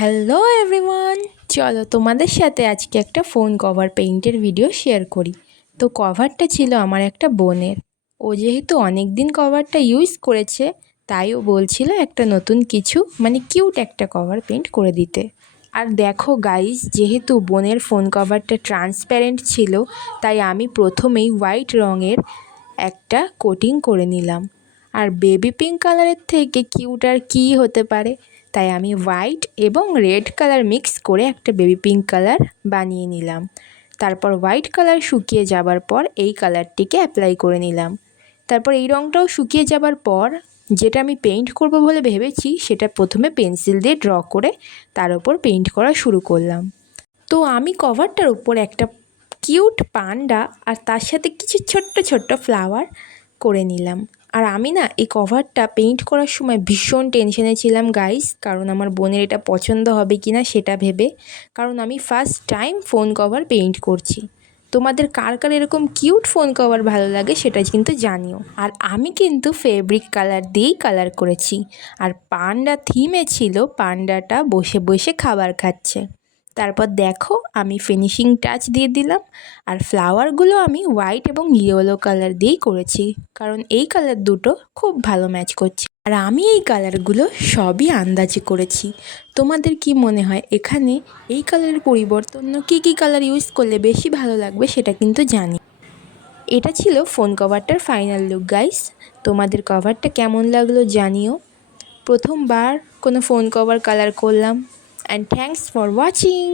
Hello everyone, চলো তোমাদের সাথে আজকে একটা ফোন কভার পেইন্টের ভিডিও শেয়ার করি। তো কভারটা ছিল আমার একটা বোনের। ও যেহেতু অনেক দিন কভারটা ইউজ করেছে, তাই ও বলছিল একটা নতুন কিছু কিউট একটা কভার পেইন্ট করে দিতে। আর দেখো গাইস, যেহেতু বোনের ফোন কভারটা ট্রান্সপ্যারেন্ট ছিল, তাই আমি প্রথমেই হোয়াইট রঙের একটা কোটিং করে নিলাম। আর বেবি পিঙ্ক কালারের থেকে কিউট আর কী হতে পারে, তাই আমি হোয়াইট এবং রেড কালার মিক্স করে একটা বেবি পিঙ্ক কালার বানিয়ে নিলাম। তারপর হোয়াইট কালার শুকিয়ে যাবার পর এই কালারটিকে অ্যাপ্লাই করে নিলাম। তারপর এই রঙটাও শুকিয়ে যাবার পর যেটা আমি পেইন্ট করব বলে ভেবেছি, সেটা প্রথমে পেন্সিল দিয়ে ড্র করে তার ওপর পেইন্ট করা শুরু করলাম। তো আমি কভারটার উপর একটা কিউট পান্ডা আর তার সাথে কিছু ছোট্ট ছোট্ট ফ্লাওয়ার করে নিলাম। আর আমি না এই কভারটা পেইন্ট করার সময় ভীষণ টেনশনে ছিলাম গাইস, কারণ আমার বোনের এটা পছন্দ হবে কি না সেটা ভেবে, কারণ আমি first time phone cover paint করছি। তোমাদের কার কার এরকম কিউট ফোন কভার ভালো লাগে সেটা কিন্তু জানিও। আর আমি কিন্তু ফেব্রিক কালার দিয়েই কালার করেছি। আর পান্ডা থিমে ছিল, পান্ডাটা বসে বসে খাবার খাচ্ছে। তারপর দেখো আমি ফিনিশিং টাচ দিয়ে দিলাম। আর ফ্লাওয়ারগুলো আমি হোয়াইট এবং ইয়েলো কালার দিয়েই করেছি, কারণ এই কালার দুটো খুব ভালো ম্যাচ করছে। আর আমি এই কালারগুলো সবই আন্দাজে করেছি। তোমাদের কি মনে হয় এখানে এই কালারের পরিবর্তন কী কী কালার ইউজ করলে বেশি ভালো লাগবে সেটা কিন্তু জানি। এটা ছিল ফোন কভারটার ফাইনাল লুক গাইস। তোমাদের কভারটা কেমন লাগলো জানিও। প্রথমবার কোনো ফোন কভার কালার করলাম। And thanks for watching.